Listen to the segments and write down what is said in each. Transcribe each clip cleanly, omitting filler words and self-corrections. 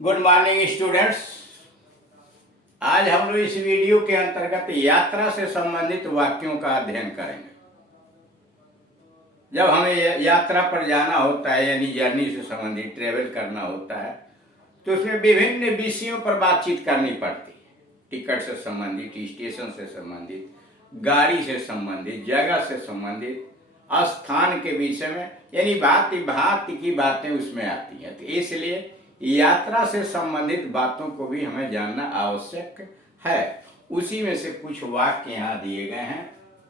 Good morning students. आज हम लोग इस वीडियो के अंतर्गत यात्रा से संबंधित वाक्यों का अध्ययन करेंगे। जब हमें यात्रा पर जाना होता है यानी जर्नी से संबंधित ट्रेवल करना होता है तो उसमें विभिन्न विषयों पर बातचीत करनी पड़ती है। टिकट से संबंधित, स्टेशन से संबंधित, गाड़ी से संबंधित, जगह से संबंधित, स्थान के विषय में, यानी भांति भांति की बातें उसमें आती हैं। तो इसलिए यात्रा से संबंधित बातों को भी हमें जानना आवश्यक है। उसी में से कुछ वाक्य यहाँ दिए गए हैं।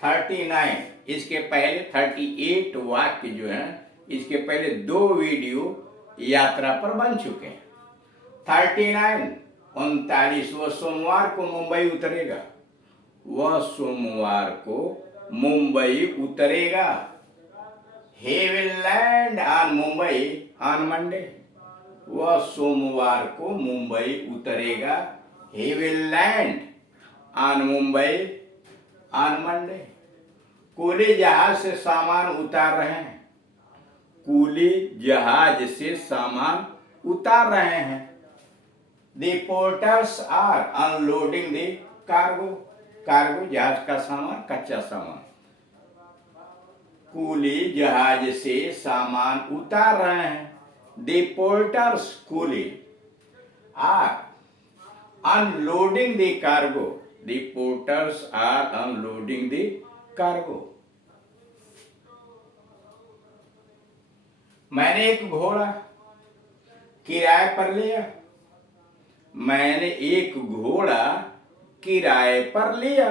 39, इसके पहले 38 वाक्य जो हैं, इसके पहले 2 वीडियो यात्रा पर बन चुके हैं। 39, 39, वह सोमवार को मुंबई उतरेगा। वह सोमवार को मुंबई उतरेगा। He will land on Mumbai on Monday. वह सोमवार को मुंबई उतरेगा। He will land on Mumbai on Monday. Coolie जहाज से सामान उतार रहे हैं। कूली जहाज से सामान उतार रहे हैं। The porters are unloading the cargo. Cargo जहाज का सामान, कच्चा सामान। कूली जहाज से सामान उतार रहे हैं। The porters, coolie, are unloading the cargo. The porters are unloading the cargo. मैंने एक घोड़ा किराए पर लिया। मैंने एक घोड़ा किराए पर लिया।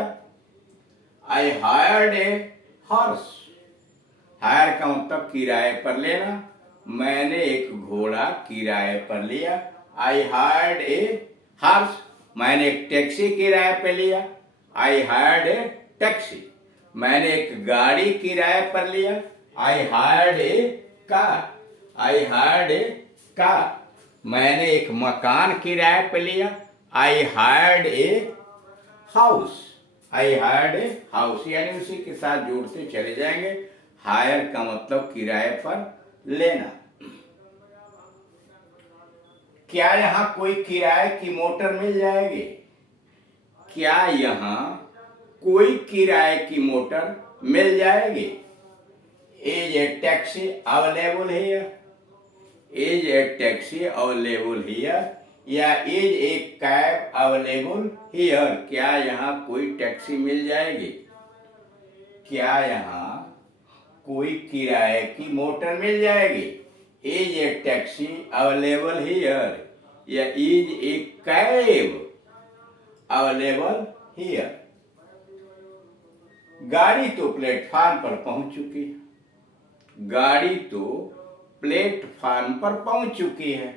I hired a horse. Hire का मतलब किराए पर लेना। मैंने एक घोड़ा किराए पर लिया। I hired a horse. मैंने एक टैक्सी किराए पर लिया। I hired a taxi. मैंने एक गाड़ी किराए पर लिया। I hired a car. I hired a car. मैंने एक मकान किराए पर लिया। I hired a house. I hired a house. यानी उसी के साथ जोड़ते चले जाएंगे। हायर का मतलब किराए पर लेना। क्या यहाँ कोई किराए की मोटर मिल जाएगी? क्या यहाँ कोई किराए की मोटर मिल जाएगी? Is a taxi available here? Is a taxi available here? या is a cab available here? क्या यहाँ कोई टैक्सी मिल जाएगी? क्या यहाँ कोई किराए की मोटर मिल जाएगी? Is a taxi available here? या is a cab available here? गाड़ी तो प्लेटफार्म पर पहुंच चुकी है। गाड़ी तो प्लेटफार्म पर पहुंच चुकी है।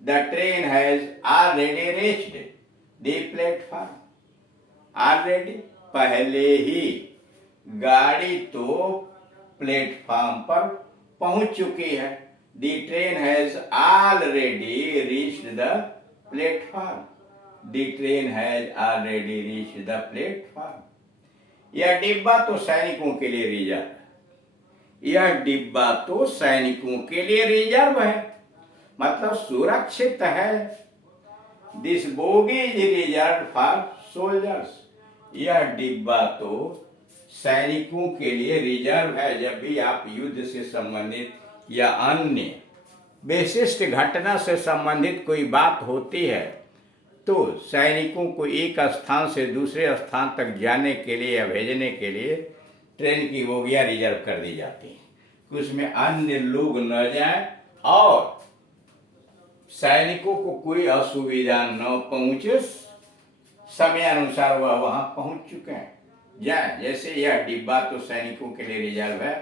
The train has already reached the platform. Already, पहले ही। गाड़ी तो प्लेटफार्म पर पहुंच चुकी है। The train has already reached the platform. The train has already reached the platform. यह डिब्बा तो सैनिकों के लिए रिजर्व है। यह डिब्बा तो सैनिकों के लिए रिजर्व है, मतलब सुरक्षित है। This bogie is reserved for soldiers. यह डिब्बा तो सैनिकों के लिए रिजर्व है। जब भी आप युद्ध से संबंधित या अन्य विशिष्ट घटना से संबंधित कोई बात होती है तो सैनिकों को एक स्थान से दूसरे स्थान तक जाने के लिए या भेजने के लिए ट्रेन की बोगियां रिजर्व कर दी जाती हैं कि उसमें अन्य लोग न जाएं और सैनिकों को कोई असुविधा न पहुंचे। समय अनुसार वह वहां पहुंच चुके हैं जाए। जैसे यह डिब्बा तो सैनिकों के लिए रिजर्व है।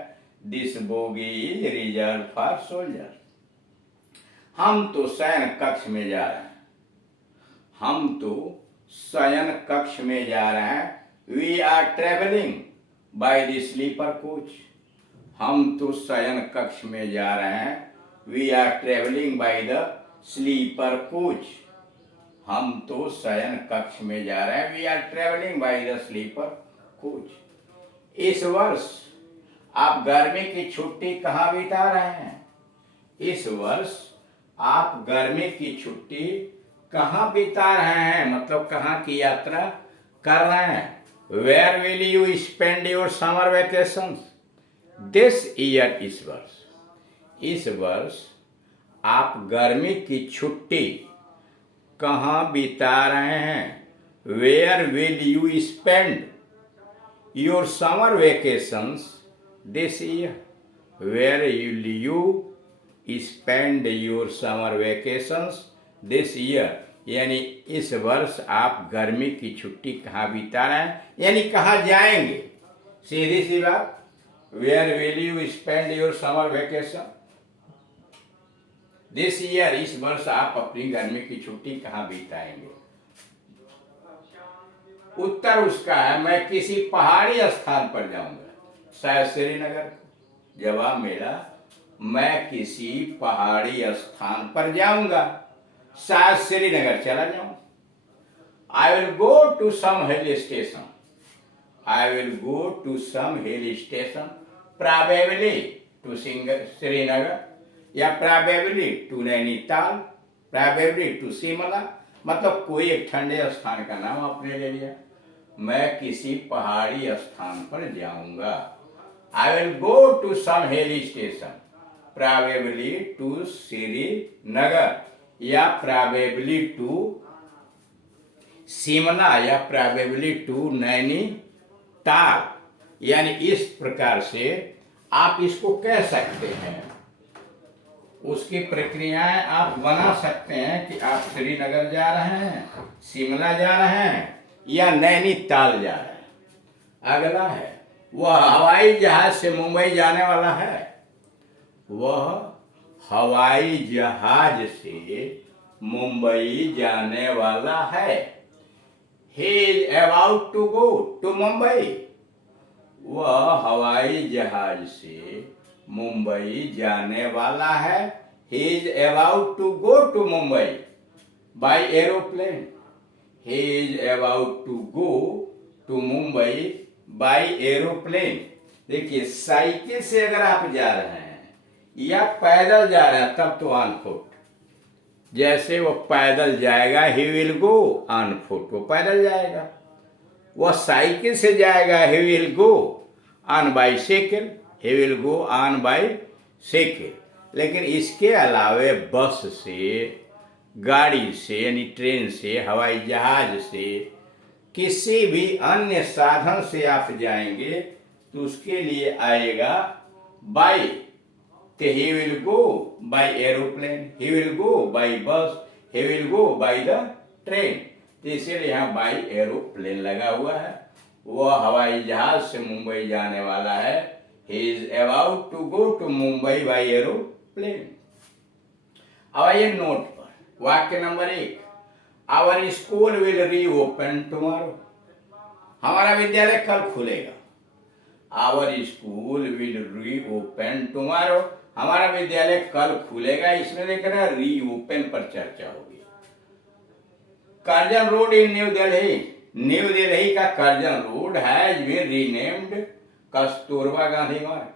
This bogie is reserve for soldier. हम तो शयन कक्ष में जा रहे हैं। हम तो शयन कक्ष में जा रहे हैं। We are travelling by the sleeper coach. हम तो शयन कक्ष में जा रहे हैं। We are travelling by the sleeper coach. हम तो शयन कक्ष में जा रहे हैं। We are travelling by the sleeper coach. इस वर्ष आप गर्मी की छुट्टी कहाँ बिता रहे हैं? इस वर्ष आप गर्मी की छुट्टी कहाँ बिता रहे हैं, मतलब कहाँ की यात्रा कर रहे हैं। Where will you spend your summer vacation this year, इस वर्ष आप गर्मी की छुट्टी कहाँ बिता रहे हैं। Where will you spend your summer vacations this year, where will you spend your summer vacations this year, यानी इस वर्ष आप गर्मी की छुट्टी कहाँ बिता रहे हैं, यानी कहाँ जाएंगे। सीधी सी बात, where will you spend your summer vacation this year, इस वर्ष आप अपनी गर्मी की छुट्टी कहाँ बिताएंगे। उत्तर उसका है मैं किसी पहाड़ी स्थान पर जाऊंगा, शायद श्रीनगर। जवाब मेरा, मैं किसी पहाड़ी स्थान पर जाऊंगा, शायद श्रीनगर चला जाऊं। I will go to some hill station, I will go to some hill station, probably to Srinagar, या probably to Nainital, probably to Shimla, मतलब कोई एक ठंडे स्थान का नाम आपने ले लिया। मैं किसी पहाड़ी स्थान पर जाऊंगा, I will go to some hill station, probably to Srinagar, या प्रोबेबली टू शिमला, या प्रोबेबली टू नैनीताल। यानी इस प्रकार से आप इसको कह सकते हैं, उसकी प्रक्रियाएं आप बना सकते हैं कि आप श्रीनगर जा रहे हैं, शिमला जा रहे हैं, या नैनीताल जा रहे हैं। अगला है, वह हवाई जहाज से मुंबई जाने वाला है, वह हवाई जहाज से मुंबई जाने वाला है। He is about to go to Mumbai, वह हवाई जहाज से मुंबई जाने वाला है। He is about to go to Mumbai by aeroplane, he is about to go to Mumbai by aeroplane। देखिए, साइकिल से अगर आप जा रहे हैं या पैदल जा रहे हैं तब तो ऑन फुट, जैसे वो पैदल जाएगा he will go on foot, वो पैदल जाएगा। वह साइकिल से जाएगा he will go on bicycle, he will go on bicycle. लेकिन इसके अलावे बस से, गाड़ी से यानी ट्रेन से, हवाई जहाज से, किसी भी अन्य साधन से आप जाएंगे तो उसके लिए आएगा बाई। तो he will go by aeroplane, he will go by bus, he will go by the train। तो इसीलिए यहाँ बाई एरोप्लेन लगा हुआ है। वह हवाई जहाज से मुंबई जाने वाला है, he is about to go to Mumbai by aeroplane। अब आइए नोट पर, वाक्य number 1, our school will reopen tomorrow, हमारा विद्यालय कल खुलेगा। Our school will reopen tomorrow, हमारा विद्यालय कल खुलेगा। इसमें देख रहे हैं रीओपन पर चर्चा होगी। Curzon road in New Delhi, New Delhi का Curzon road has been renamed Kasturba Gandhi Marg.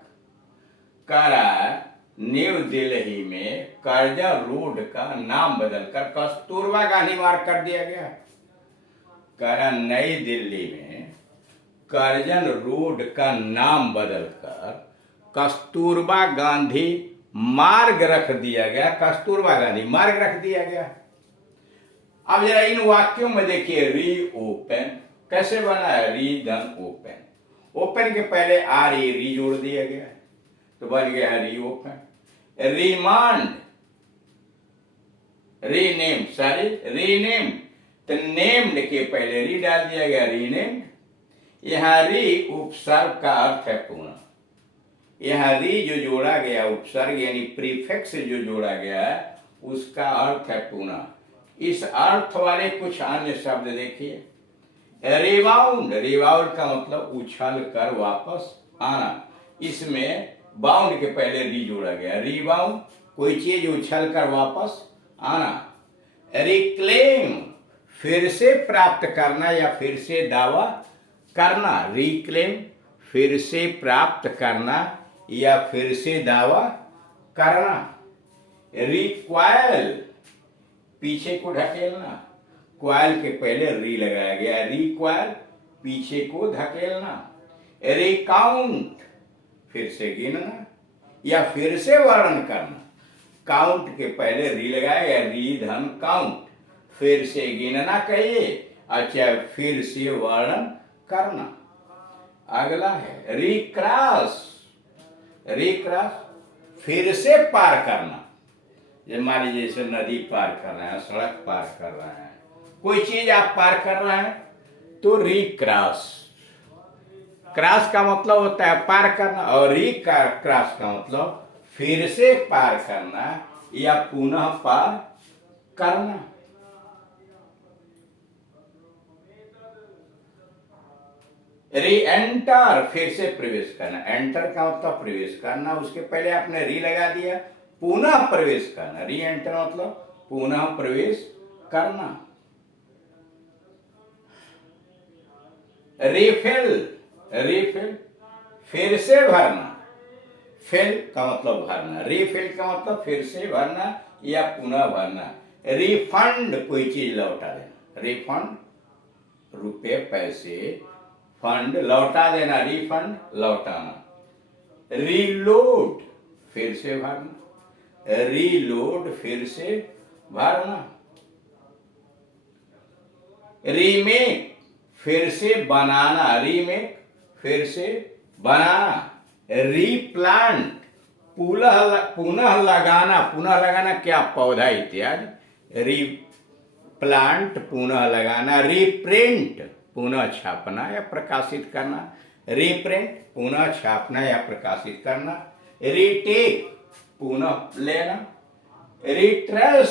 करा न्यू दिल्ली में कर्जन रोड का नाम बदलकर कस्तूरबा गांधी मार्ग कर दिया गया। करा नई दिल्ली में कर्जन रोड का नाम बदलकर कस्तूरबा गांधी मार्ग रख दिया गया, कस्तूरबा गांधी मार्ग रख दिया गया। अब जरा इन वाक्यों में देखिए, रीओपन कैसे बना है, री धन ओपन, ओपन के पहले आर ए री जोड़ दिया गया है तो बन गया है reopen. Remand, rename, sorry rename, तो नेम्ड के पहले री डाल दिया गया, रीनेम। यहां री उपसर्ग का अर्थ है पूर्ण, यहाँ री जो जोड़ा गया उपसर्ग यानी प्रीफिक्स जो जोड़ा गया है उसका अर्थ है पुनः। इस अर्थ वाले कुछ अन्य शब्द देखिए, रिबाउंड, रिबाउंड का मतलब उछल कर वापस आना। इसमें बाउंड के पहले री जोड़ा गया, रिबाउंड कोई चीज उछल कर वापस आना। रिक्लेम, फिर से प्राप्त करना या फिर से दावा करना, रिक्लेम फिर से प्राप्त करना या फिर से दावा करना। रिक्वायल, पीछे को ढकेलना, क्वायल के पहले री लगाया गया, रिक्वायल पीछे को धकेलना। रिकाउंट, फिर से गिनना या फिर से वर्णन करना, काउंट के पहले री लगाया गया, री धन काउंट, फिर से गिनना कहिए, अच्छा फिर से वर्णन करना। अगला है रिक्रॉस, रिक्रॉस फिर से पार करना। ये मान लीजिए जैसे नदी पार कर रहे हैं, सड़क पार कर रहे हैं, कोई चीज आप पार कर रहे हैं तो रिक्रॉस, क्रॉस का मतलब होता है पार करना, और क्रॉस का मतलब फिर से पार करना या पुनः पार करना। री एंटर, फिर से प्रवेश करना, एंटर का मतलब प्रवेश करना, उसके पहले आपने री लगा दिया, पुनः प्रवेश करना, री एंटर मतलब पुनः प्रवेश करना। रिफिल, रिफिल फिर से भरना, फिल का मतलब भरना, रिफिल का मतलब फिर से भरना या पुनः भरना। रिफंड, कोई चीज लौटा देना, रिफंड रुपए पैसे, फंड लौटा देना, रिफंड लौटाना। रीलोड, फिर से भरना, रीलोड फिर से भरना। रीमेक, फिर से बनाना, रीमेक फिर से बनाना। रीप्लांट, पुनः लगाना, पुनः लगाना क्या, पौधा इत्यादि, रीप्लांट पुनः लगाना। रीप्रिंट, पुनः छापना या प्रकाशित करना, रीप्रिंट पुनः छापना या प्रकाशित करना। रीटेक, पुनः लेना। रिट्रेस,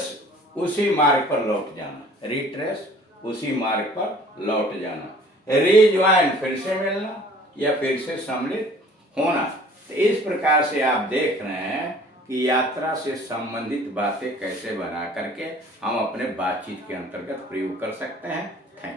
उसी मार्ग पर लौट जाना, रिट्रेस उसी मार्ग पर लौट जाना। रिज्वाइन, फिर से मिलना या फिर से सम्मिलित होना। तो इस प्रकार से आप देख रहे हैं कि यात्रा से संबंधित बातें कैसे बना करके हम अपने बातचीत के अंतर्गत प्रयोग कर सकते हैं। Thank you.